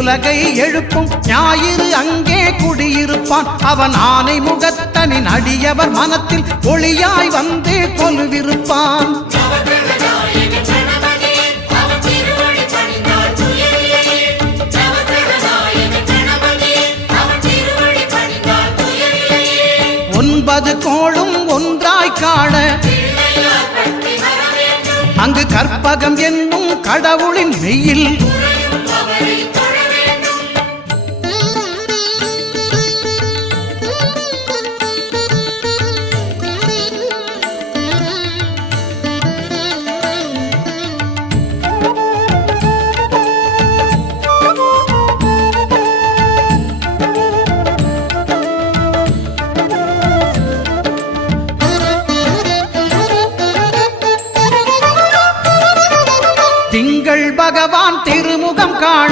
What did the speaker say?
உலகை எழுப்பும் ஞாயிறு அங்கே குடியிருப்பான். அவன் ஆனை முகத்தனின் அடியவர் மனத்தில் ஒளியாய் வந்து கொலுவிருப்பான். ஒன்பது கோளும் ஒன்றாய் காண அங்கு கற்பகம் என்னும் கடவுளின் மெய்யில் திங்கள் பகவான் திருமுகம் காண